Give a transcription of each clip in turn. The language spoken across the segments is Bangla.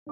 শুভ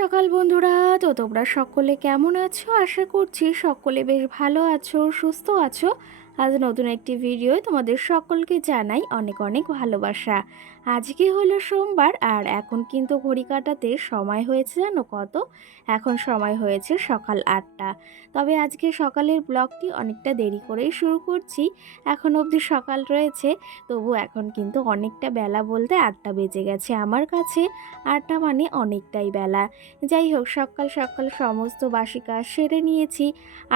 সকাল বন্ধুরা। তো তোমরা সকলে কেমন আছো? আশা করছি সকলে বেশ ভালো আছো, সুস্থ আছো। আজ নতুন একটি ভিডিও তোমাদের সকলকে জানাই অনেক অনেক ভালোবাসা। আজকে হলো সোমবার আর এখন কিন্তু ঘড়ি কাটাতে সময় হয়েছে জানো কত? এখন সময় হয়েছে সকাল 8টা। তবে আজকে সকালের ব্লগটি অনেকটা দেরি করেই শুরু করছি। এখন অবধি সকাল রয়েছে, তবু এখন কিন্তু অনেকটা বেলা, বলতে 8টা বেজে গেছে আমার কাছে। 8টা মানে অনেকটাই বেলা। যাই হোক, সকাল সকাল সমস্ত বাসি কাজ সেরে নিয়েছি।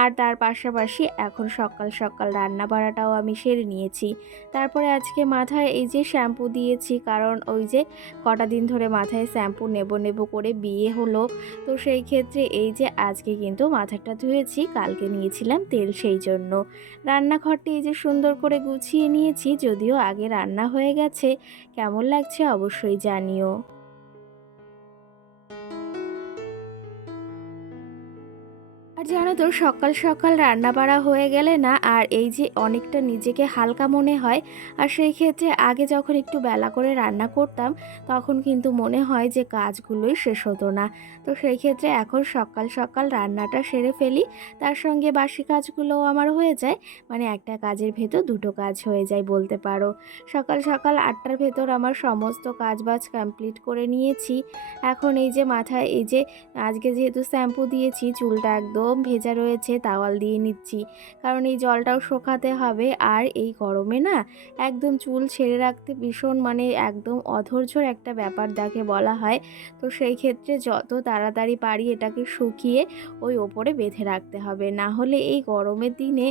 আর তার পাশাপাশি এখন সকাল সকাল রান্না বাড়াটাও আমি সেরে নিয়েছি। তারপরে আজকে মাথায় এই যে শ্যাম্পু দিয়েছি, কারণ ওই যে কটা দিন ধরে মাথায় শ্যাম্পু নেব নেব করে বিয়ে হলো। তো সেই ক্ষেত্রে এই যে আজকে কিন্তু মাথাটা ধুয়েছি, কালকে নিয়েছিলাম তেল, সেই জন্য রান্নাঘরটি এই যে সুন্দর করে গুছিয়ে নিয়েছি। যদিও আগে রান্না হয়ে গেছে, কেমন লাগছে অবশ্যই জানিও। আর জানো তো, সকাল সকাল রান্না বাড়া হয়ে গেলে না আর এই যে অনেকটা নিজেকে হালকা মনে হয়। আর সেই ক্ষেত্রে আগে যখন একটু বেলা করে রান্না করতাম, তখন কিন্তু মনে হয় যে কাজগুলোই শেষ হতো না। তো সেই ক্ষেত্রে এখন সকাল সকাল রান্নাটা সেরে ফেলি, তার সঙ্গে বাসি কাজগুলোও আমার হয়ে যায়। মানে একটা কাজের ভেতর দুটো কাজ হয়ে যায় বলতে পারো। সকাল সকাল 8টার ভেতর আমার সমস্ত কাজ বাজ কমপ্লিট করে নিয়েছি। এখন এই যে মাথায় এই যে আজকে যেহেতু শ্যাম্পু দিয়েছি, চুলটা একদম ভেজা রয়েছে, তাওয়াল দিয়ে নিচ্ছি, কারণ এই জলটাও শোকাতে হবে। আর এই গরমে না একদম চুল ছেড়ে রাখতে ভীষণ মানে একদম অধৈর্য্যর একটা ব্যাপার যাকে বলা হয়। তো সেই ক্ষেত্রে যত তাড়াতাড়ি পারি এটাকে শুকিয়ে ওই ওপরে বেঁধে রাখতে হবে, না হলে এই গরমের দিনে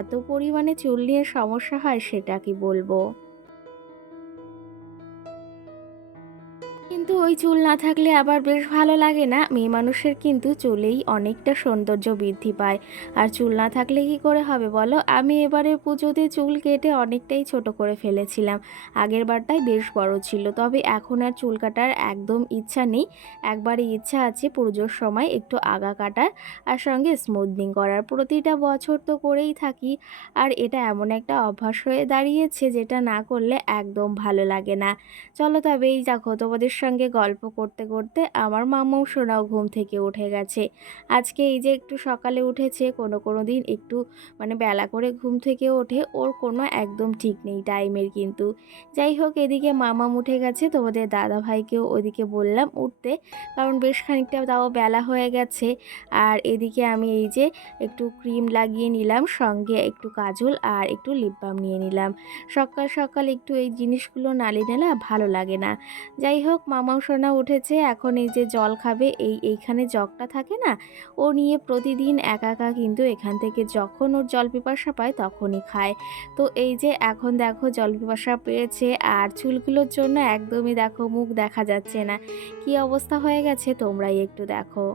এত পরিমাণে চুল নিয়ে সমস্যা হয় সেটা কি বলবো। কিন্তু ওই চুল না থাকলে আবার বেশ ভালো লাগে না। মেয়ে মানুষের কিন্তু চুলেই অনেকটা সৌন্দর্য বৃদ্ধি পায়। আর চুল না থাকলে কি করে হবে বলো? আমি এবারে পুজোতে চুল কেটে অনেকটাই ছোট করে ফেলেছিলাম। আগের বারটাই বেশ বড় ছিল, তবে এখন আর চুল কাটার একদম ইচ্ছা নেই। একবারই ইচ্ছা আছে পুজোর সময় একটু আগা কাটার, আর সঙ্গে স্মুথনিং করার। প্রতিটা বছর তো করেই থাকি, আর এটা এমন একটা অভ্যাস হয়ে দাঁড়িয়েছে যেটা না করলে একদম ভালো লাগে না। চলো তবে এই দেখো, তোমাদের সঙ্গে গল্প করতে করতে আমার মাম্মাও সোনাও ঘুম থেকে উঠে গেছে। আজকে এই যে একটু সকালে উঠেছে, কোনো কোনো দিন একটু মানে বেলা করে ঘুম থেকে ওঠে, ওর কোনো একদম ঠিক নেই টাইমের কিন্তু। যাই হোক, এদিকে মামাম উঠে গেছে, তোমাদের দাদা ভাইকেও ওইদিকে বললাম উঠতে, কারণ বেশ খানিকটা তাও বেলা হয়ে গেছে। আর এদিকে আমি এই যে একটু ক্রিম লাগিয়ে নিলাম, সঙ্গে একটু কাজল আর একটু লিপ বাম নিয়ে নিলাম। সকাল সকাল একটু এই জিনিসগুলো না নিলে না ভালো লাগে না। যাই হোক, মামাও সোনা উঠেছে, এখন এই যে জল খাবে, এইখানে জগটা থাকে না, ও নিয়ে প্রতিদিন একা একা কিন্তু এখান থেকে যখন ওর জল পিপাসা পায় তখনই খায়। তো এই যে এখন দেখো জল পিপাসা পেয়েছে, আর চুলগুলোর জন্য একদমই দেখো মুখ দেখা যাচ্ছে না, কি অবস্থা হয়ে গেছে তোমরাই একটু দেখো।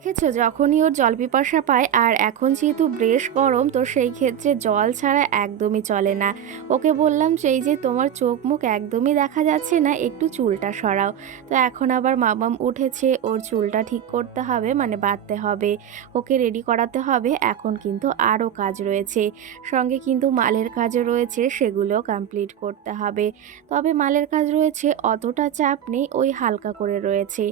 দেখেছো, যখনই ওর জল পিপাসা পায়, আর এখন যেহেতু বেশ গরম, তো সেই ক্ষেত্রে জল ছাড়া একদমই চলে না। ওকে বললাম যে এই যে তোমার চোখ মুখ একদমই দেখা যাচ্ছে না, একটু চুলটা সরাও। তো এখন আবার মামাম উঠেছে, ওর চুলটা ঠিক করতে হবে, মানে বাঁধতে হবে, ওকে রেডি করাতে হবে। এখন কিন্তু আরও কাজ রয়েছে, সঙ্গে কিন্তু মালের কাজও রয়েছে, সেগুলোও কমপ্লিট করতে হবে। তবে মালের কাজ রয়েছে, অতটা চাপ নেই, ওই হালকা করে রয়েছে।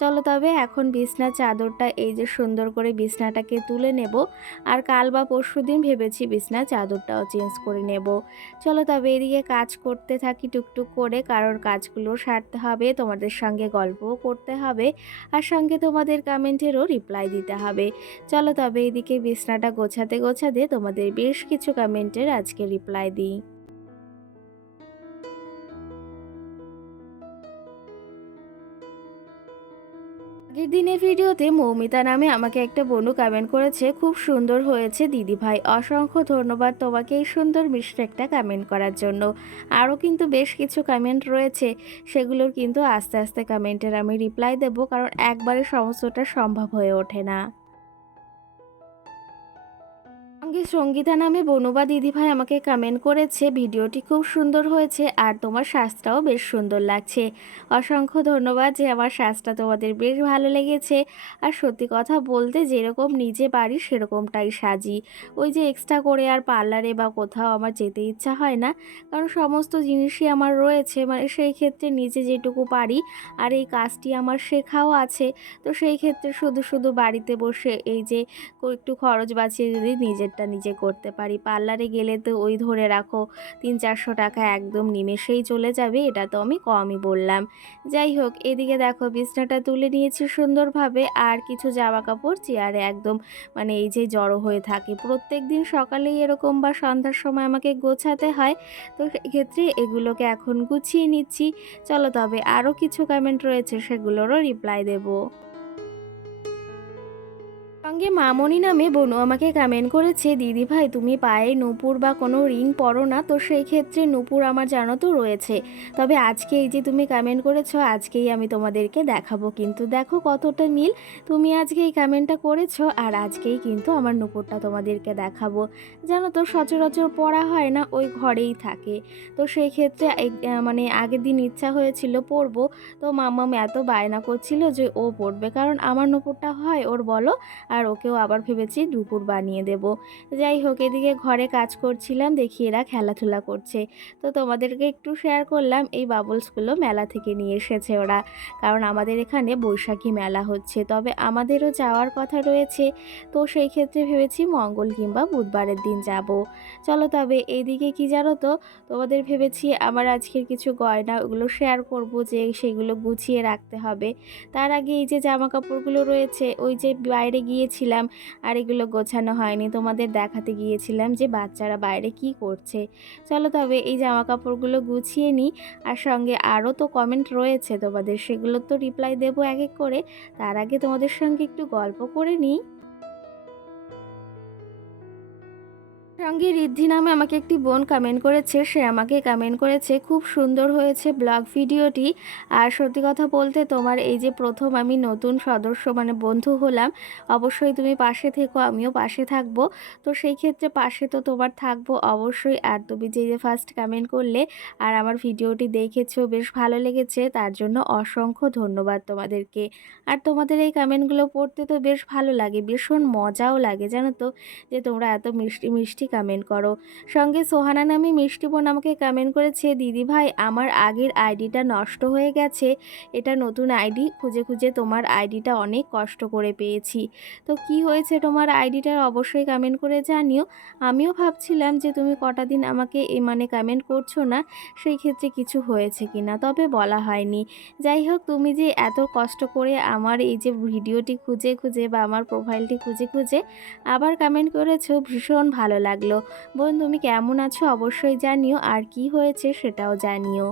চলো তবে এখন বিছনার চাদরটা এই যে সুন্দর করে বিছনাটাকে তুলে নেব। আর কাল বা পরশুদিন ভেবেছি বিছনার চাদরটাও চেঞ্জ করে নেব। চলো তবে এদিকে কাজ করতে থাকি টুকটুক করে, কারণ কাজগুলো সারতে হবে, তোমাদের সঙ্গে গল্পও করতে হবে, আর সঙ্গে তোমাদের কমেন্টেরও রিপ্লাই দিতে হবে। চলো তবে এদিকে বিছনাটা গোছাতে গোছাতে তোমাদের বেশ কিছু কমেন্টের আজকে রিপ্লাই দিই। আগের দিনের ভিডিওতে মৌমিতা নামে আমাকে একটা বনু কমেন্ট করেছে, খুব সুন্দর হয়েছে দিদিভাই, অসংখ্য ধন্যবাদ তোমাকে এই সুন্দর মিষ্টি একটা কমেন্ট করার জন্য। আরও কিন্তু বেশ কিছু কমেন্ট রয়েছে, সেগুলোর কিন্তু আস্তে আস্তে কমেন্টের আমি রিপ্লাই দেবো, কারণ একবারে সমস্তটা সম্ভব হয়ে ওঠে না। সঙ্গে সঙ্গীতা নামে বনুবা দিদিভাই আমাকে কমেন্ট করেছে, ভিডিওটি খুব সুন্দর হয়েছে আর তোমার সাজটাও বেশ সুন্দর লাগছে। অসংখ্য ধন্যবাদ যে আমার সাজটা তোমাদের বেশ ভালো লেগেছে। আর সত্যি কথা বলতে যেরকম নিজে পারি সেরকমটাই সাজি, ওই যে এক্সট্রা করে আর পার্লারে বা কোথাও আমার যেতে ইচ্ছা হয় না, কারণ সমস্ত জিনিসই আমার রয়েছে, মানে সেই ক্ষেত্রে নিজে যেটুকু পারি, আর এই কাজটি আমার শেখাও আছে। তো সেই ক্ষেত্রে শুধু শুধু বাড়িতে বসে এই যে একটু খরচ বাঁচিয়ে যদি নিজেরটা নিজে করতে পারি, পার্লারে গেলে তো ওই ধরে রাখো 300-400 টাকা একদম নিমেষেই চলে যাবে, এটা তো আমি কমই বললাম। যাই হোক, এদিকে দেখো বিছনাটা তুলে নিয়েছি সুন্দরভাবে, আর কিছু জামা কাপড় চেয়ারে একদম মানে এই যে জড়ো হয়ে থাকে, প্রত্যেক দিন সকালেই এরকম বা সন্ধ্যার সময় আমাকে গোছাতে হয়। তো সেক্ষেত্রে এগুলোকে এখন গুছিয়ে নিচ্ছি। চলো তবে আরও কিছু কমেন্ট রয়েছে, সেগুলোরও রিপ্লাই দেবো। সঙ্গে মামনি নামে বনু আমাকে কমেন্ট করেছে, দিদি ভাই তুমি পায়ে নূপুর বা কোনো রিং পরো না, তো সেই ক্ষেত্রে নূপুর আমার জানো তো রয়েছে, তবে আজকে এই যে তুমি কমেন্ট করেছো আজকেই আমি তোমাদেরকে দেখাবো, কিন্তু দেখো কতটা মিল, তুমি আজকে এই কমেন্টটা করেছো আর আজকেই কিন্তু আমার নূপুরটা তোমাদেরকে দেখাবো। জানো তো সচরাচর পরা হয় না, ওই ঘরেই থাকে। তো সেই ক্ষেত্রে মানে আগের দিন ইচ্ছা হয়েছিল পরবো, তো মাম্মাম এত বায়না করছিল যে ও পরবে, কারণ আমার নূপুরটা হয় ওর, বলো, আর ওকেও আবার ভেবেছি দুপুর বানিয়ে দেব। যাই হোক, এদিকে ঘরে কাজ করছিলাম, দেখি এরা খেলাধুলা করছে, তো তোমাদেরকে একটু শেয়ার করলাম, এই বাবলসগুলো মেলা থেকে নিয়ে এসেছে ওরা, কারণ আমাদের এখানে বৈশাখী মেলা হচ্ছে, তবে আমাদেরও যাওয়ার কথা রয়েছে, তো সেই ক্ষেত্রে ভেবেছি মঙ্গল কিংবা বুধবারের দিন যাব। চলো তবে এইদিকে কি জানো তো, তোমাদের ভেবেছি আমার আজকের কিছু গয়না ওগুলো শেয়ার করব, যে সেগুলো গুছিয়ে রাখতে হবে। তার আগে এই যে জামা কাপড়গুলো রয়েছে, ওই যে বাইরে গিয়েছিলাম আর এগুলো গোছানো হয়নি, তোমাদের দেখাতে গিয়েছিলাম যে বাচ্চারা বাইরে কি করছে। চলো তবে এই জামা কাপড়গুলো গুছিয়ে নিই, আর সঙ্গে আরও তো কমেন্ট রয়েছে তোমাদের, সেগুলো তো রিপ্লাই দেবো এক এক করে, তার আগে তোমাদের সঙ্গে একটু গল্প করে নিই। সঙ্গে ঋদ্ধি নামে আমাকে একটি বোন কমেন্ট করেছে, সে আমাকে কমেন্ট করেছে, খুব সুন্দর হয়েছে ব্লগ ভিডিওটি, আর সত্যি কথা বলতে তোমার এই যে প্রথম আমি নতুন সদস্য মানে বন্ধু হলাম, অবশ্যই তুমি পাশে থেকো, আমিও পাশে থাকবো। তো সেই ক্ষেত্রে পাশে তো তোমার থাকবো অবশ্যই, আর তুমি যে ফার্স্ট কমেন্ট করলে আর আমার ভিডিওটি দেখেছো বেশ ভালো লেগেছে, তার জন্য অসংখ্য ধন্যবাদ তোমাদেরকে। আর তোমাদের এই কমেন্টগুলো পড়তে তো বেশ ভালো লাগে, ভীষণ মজাও লাগে জানো তো, যে তোমরা এত মিষ্টি মিষ্টি কমেন্ট করো। সঙ্গে সোহানা নামে মিষ্টি বোন আমাকে কমেন্ট করেছে, দিদি ভাই আমার আগের আইডিটা নষ্ট হয়ে গেছে, এটা নতুন আইডি, খুঁজে খুঁজে তোমার আইডিটা অনেক কষ্ট করে পেয়েছি। তো কি হয়েছে তোমার আইডিটার অবশ্যই কমেন্ট করে জানিও। আমিও ভাবছিলাম যে তুমি কটা দিন আমাকে মানে কমেন্ট করছো না, সেই ক্ষেত্রে কিছু হয়েছে কিনা, তবে বলা হয়নি। যাই হোক, তুমি যে এত কষ্ট করে আমার এই যে ভিডিওটি খুঁজে খুঁজে বা আমার প্রোফাইলটি খুঁজে খুঁজে আবার কমেন্ট করেছো, ভীষণ ভালো লাগলো। বোন তুমি কেমন আছো অবশ্যই জানিও, আর কি হয়েছে সেটাও জানিও।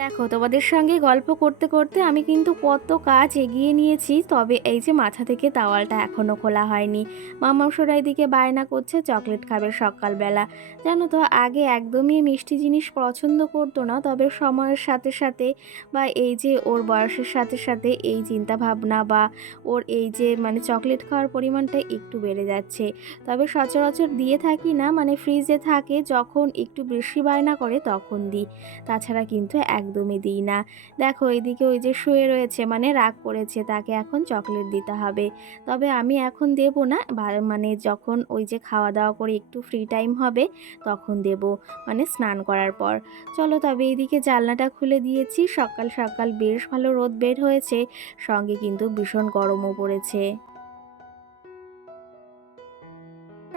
দেখো তোমাদের সঙ্গে গল্প করতে করতে আমি কিন্তু কত কাজ এগিয়ে নিয়েছি, তবে এই যে মাথা থেকে তাওয়ালটা এখনও খোলা হয়নি। মামামশোরা এদিকে বায়না করছে চকলেট খাবে সকালবেলা। জানো তো আগে একদমই মিষ্টি জিনিস পছন্দ করতো না, তবে সময়ের সাথে সাথে বা এই যে ওর বয়সের সাথে সাথে এই চিন্তা ভাবনা বা ওর এই যে মানে চকলেট খাওয়ার পরিমাণটা একটু বেড়ে যাচ্ছে। তবে সচরাচর দিয়ে থাকি না, মানে ফ্রিজে থাকে, যখন একটু বেশি বায়না করে তখন দিই, তাছাড়া কিন্তু একদম একদমই দিই না। দেখো এদিকে ওই যে শুয়ে রয়েছে মানে রাগ করেছে, তাকে এখন চকলেট দিতে হবে। তবে আমি এখন দেব না, মানে যখন ওই যে খাওয়া দাওয়া করে একটু ফ্রি টাইম হবে তখন দেব, মানে স্নান করার পর। চলো তবে এইদিকে জানলাটা খুলে দিয়েছি, সকাল সকাল বেশ ভালো রোদ বের হয়েছে, সঙ্গে কিন্তু ভীষণ গরমও পড়েছে।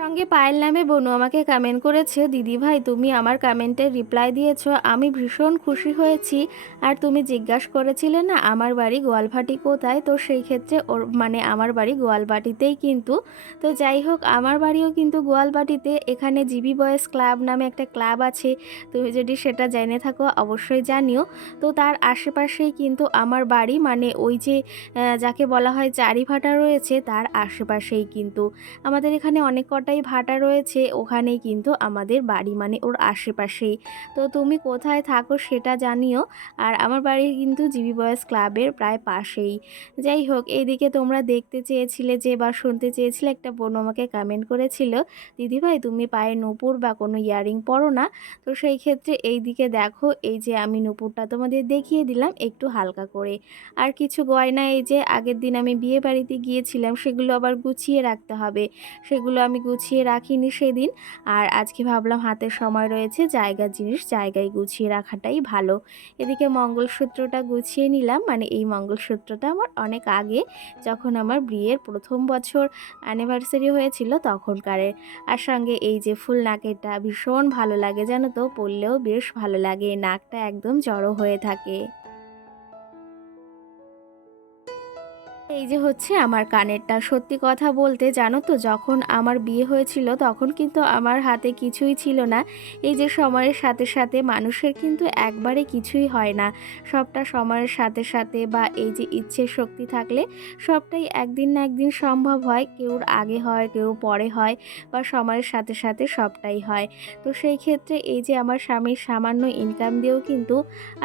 সঙ্গে পায়েল নামে বোনু আমাকে কমেন্ট করেছে, দিদি ভাই তুমি আমার কমেন্টের রিপ্লাই দিয়েছো, আমি ভীষণ খুশি হয়েছি। আর তুমি জিজ্ঞাসা করেছিলে না আমার বাড়ি গোয়ালভাটি কোথায়, তো সেই ক্ষেত্রে ওর মানে আমার বাড়ি গোয়ালবাটিতেই কিন্তু। তো যাই হোক, আমার বাড়িও কিন্তু গোয়ালবাটিতে, এখানে জিবি বয়েজ ক্লাব নামে একটা ক্লাব আছে, তুমি যদি সেটা জেনে থাকো অবশ্যই জানিও। তো তার আশেপাশেই কিন্তু আমার বাড়ি, মানে ওই যে যাকে বলা হয় চারিভাটা রয়েছে তার আশেপাশেই কিন্তু আমাদের এখানে অনেক কটাই ভাটা রয়েছে, ওখানেই কিন্তু আমাদের বাড়ি, মানে ওর আশেপাশেই। তো তুমি কোথায় থাকো সেটা জানিও। আর আমার বাড়ি কিন্তু জিবি বয়েজ ক্লাবের প্রায় পাশেই। যাই হোক, এইদিকে তোমরা দেখতে চেয়েছিলে যে বা শুনতে চেয়েছিলে, একটা বোন আমাকে কমেন্ট করেছিল, দিদিভাই তুমি পায়ে নূপুর বা কোনো ইয়ারিং পরো না। তো সেই ক্ষেত্রে এইদিকে দেখো, এই যে আমি নূপুরটা তোমাদের দেখিয়ে দিলাম একটু হালকা করে। আর কিছু গয়না এই যে আগের দিন আমি বিয়ে বাড়িতে গিয়েছিলাম সেগুলো আবার গুছিয়ে রাখতে হবে, সেগুলো আমি গুছিয়ে রাখিনি সেদিন। আর আজকে ভাবলাম হাতে সময় রয়েছে, জায়গার জিনিস জায়গায় গুছিয়ে রাখাটাই ভালো। এদিকে মঙ্গলসূত্রটা গুছিয়ে নিলাম, মানে এই মঙ্গলসূত্রটা আমার অনেক আগে, যখন আমার বিয়ের প্রথম বছর অ্যানিভার্সারি হয়েছিল তখনকারের। আর সঙ্গে এই যে ফুল নাকেরটা ভীষণ ভালো লাগে জানো তো, পরলেও বেশ ভালো লাগে, নাকটা একদম জড়ো হয়ে থাকে। এই যে হচ্ছে আমার কানেরটা, সত্যি কথা বলতে জানো তো, যখন আমার বিয়ে হয়েছিল তখন কিন্তু আমার হাতে কিছুই ছিল না। এই যে সময়ের সাথে সাথে মানুষের কিন্তু একবারে কিছুই হয় না, সবটা সময়ের সাথে সাথে বা এই যে ইচ্ছের শক্তি থাকলে সবটাই একদিন না একদিন সম্ভব হয়, কেউর আগে হয় কেউ পরে হয়, বা সময়ের সাথে সাথে সবটাই হয়। তো সেই ক্ষেত্রে এই যে আমার স্বামীর সামান্য ইনকাম দিয়েও কিন্তু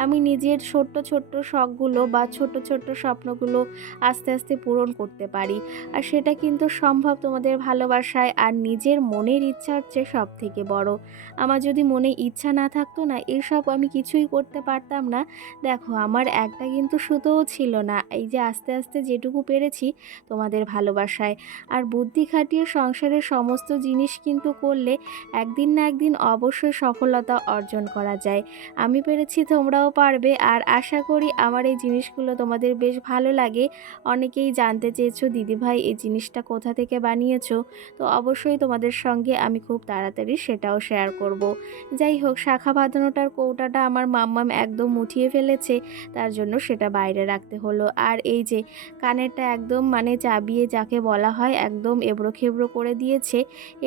আমি নিজের ছোট্ট ছোট্ট শখগুলো বা ছোট্ট ছোট্ট স্বপ্নগুলো আস্তে আস্তে পূরণ করতে পারি। আর সেটা কিন্তু সম্ভব তোমাদের ভালোবাসায়, আর নিজের মনের ইচ্ছা হচ্ছে সব থেকে বড়। আমার যদি মনে ইচ্ছা না থাকতো না, এসব আমি কিছুই করতে পারতাম না। দেখো আমার একটা কিন্তু সুতোও ছিল না, এই যে আস্তে আস্তে যেটুকু পেরেছি তোমাদের ভালোবাসায়। আর বুদ্ধি খাটিয়ে সংসারের সমস্ত জিনিস কিন্তু করলে একদিন না একদিন অবশ্যই সফলতা অর্জন করা যায়। আমি পেরেছি, তোমরাও পারবে। আর আশা করি আমার এই জিনিসগুলো তোমাদের বেশ ভালো লাগে। অনেকেই জানতে চেয়েছো দিদিভাই এই জিনিসটা কোথা থেকে বানিয়েছো, তো অবশ্যই তোমাদের সঙ্গে আমি খুব তাড়াতাড়ি সেটাও শেয়ার করব। যাই হোক, শাখা বাঁধানোটার কৌটাটা আমার মাম্মাম একদম উঠিয়ে ফেলেছে, তার জন্য সেটা বাইরে রাখতে হলো। আর এই যে কানেরটা একদম মানে চাবিয়ে যাকে বলা হয় একদম এবড়ো খেবড়ো করে দিয়েছে,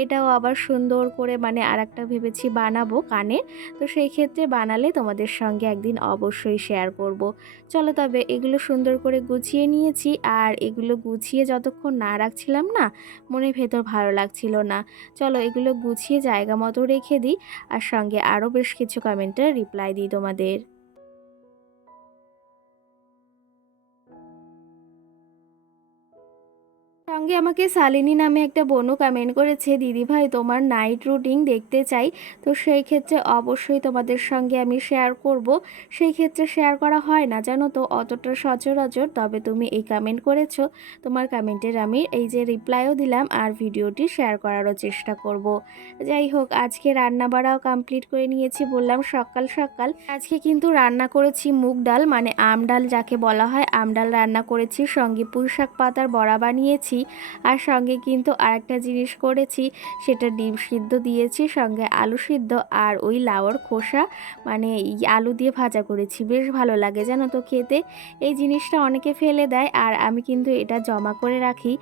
এটাও আবার সুন্দর করে মানে আর একটা ভেবেছি বানাবো কানের। তো সেই ক্ষেত্রে বানালে তোমাদের সঙ্গে একদিন অবশ্যই শেয়ার করব। চলো তবে এগুলো সুন্দর করে গুছিয়ে নিয়েছি, আর এগুলো গুছিয়ে যতক্ষণ না রাখছিলাম না, মনের ভেতর ভালো লাগছিল না। চলো এগুলো গুছিয়ে জায়গা মতো রেখে দিই, আর সঙ্গে আরও বেশ কিছু কমেন্টের রিপ্লাই দিই তোমাদের। সঙ্গে আমাকে শালিনী নামে একটা বোনও কমেন্ট করেছে, দিদিভাই তোমার নাইট রুটিন দেখতে চাই। তো সেই ক্ষেত্রে অবশ্যই তোমাদের সঙ্গে আমি শেয়ার করব। সেই ক্ষেত্রে শেয়ার করা হয় না জানো তো অতটা সচরাচর, তবে তুমি এই কমেন্ট করেছো, তোমার কমেন্টের আমি এই যে রিপ্লাইও দিলাম আর ভিডিওটি শেয়ার করারও চেষ্টা করব। যাই হোক, আজকে রান্না বাড়াও কমপ্লিট করে নিয়েছি, বললাম সকাল সকাল। আজকে কিন্তু রান্না করেছি মুগ ডাল, মানে আম ডাল যাকে বলা হয়, আম ডাল রান্না করেছি, সঙ্গে পুঁইশাক পাতার বড়া বানিয়েছি। আর সঙ্গে কিন্তু আরেকটা জিনিস করেছি, সেটা ডিম সিদ্ধ দিয়েছি, সঙ্গে আলু সিদ্ধ আর ওই লাউর খোসা, মানে আলু দিয়ে ভাজা করেছি, বেশ ভালো লাগে জানো তো খেতে। এই জিনিসটা অনেকে ফেলে দেয়, আর আমি কিন্তু এটা জমা করে রাখি,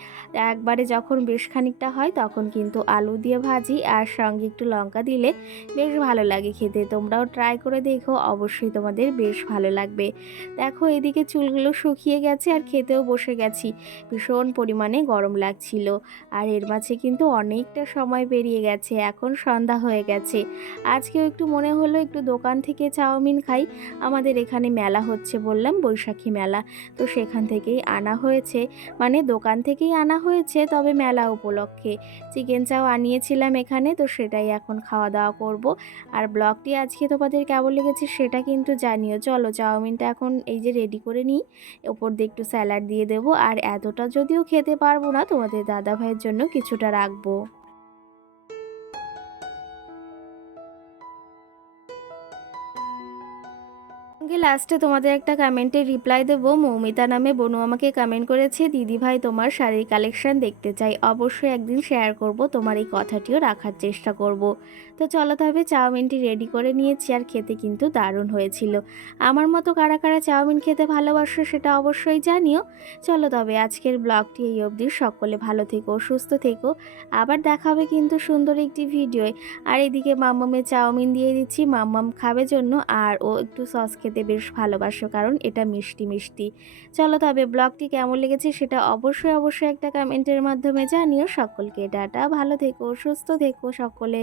একবারে যখন বেশ খানিকটা হয় তখন কিন্তু আলু দিয়ে ভাজি, আর সঙ্গে একটু লঙ্কা দিলে বেশ ভালো লাগে খেতে। তোমরাও ট্রাই করে দেখো, অবশ্যই তোমাদের বেশ ভালো লাগবে। দেখো এদিকে চুলগুলো শুকিয়ে গেছে আর খেতেও বসে গেছি, ভীষণ পরিমাণে গরম লাগছিল। আর এর মাঝে কিন্তু অনেকটা সময় পেরিয়ে গেছে, এখন সন্ধ্যা হয়ে গেছে। আজকেও একটু মনে হলো একটু দোকান থেকে চাউমিন খাই। আমাদের এখানে মেলা হচ্ছে বললাম, বৈশাখী মেলা। তো সেখান থেকেই আনা হয়েছে, মানে দোকান থেকেই আনা হয়েছে, তবে মেলা উপলক্ষে চিকেন চাও আনিয়েছিলাম এখানে, তো সেটাই এখন খাওয়া দাওয়া করব। আর ব্লগটি আজকে তোমাদের কেমন লেগেছে সেটা কিন্তু জানিও। চলো চাউমিনটা এখন এই যে রেডি করে নিই, ওপর দিয়ে একটু স্যালাড দিয়ে দেবো। আর এতটা যদিও খেতে পারবো না, তোমাদের দাদা ভাইয়ের জন্য কিছুটা রাখবো। লাস্টে তোমাদের একটা কমেন্টের রিপ্লাই দেবো। মৌমিতা নামে বনু আমাকে কমেন্ট করেছে, দিদি ভাই তোমার শাড়ির কালেকশন দেখতে চাই, অবশ্যই একদিন শেয়ার করব, তোমার এই কথাটিও রাখার চেষ্টা করব। তো চলো তবে চাউমিনটি রেডি করে নিয়েছি, আর খেতে কিন্তু দারুণ হয়েছিল। আমার মতো কারা কারা চাউমিন খেতে ভালোবাসো সেটা অবশ্যই জানিও। চলো তবে আজকের ব্লগটি এই অবধি, সকলে ভালো থেকো, সুস্থ থেকো, আবার দেখা হবে কিন্তু সুন্দর একটি ভিডিওয়। আর এদিকে মাম্মামের চাউমিন দিয়ে দিচ্ছি, মাম্মাম খাবে জন্য, আর ও একটু সস খেতে বেশ ভালোবাসো, কারণ এটা মিষ্টি মিষ্টি। চলো তবে ব্লগটি কেমন লেগেছে সেটা অবশ্যই অবশ্যই একটা কমেন্টের মাধ্যমে জানিও। সকলকে টাটা, ভালো থেকো, সুস্থ থেকো সকলে।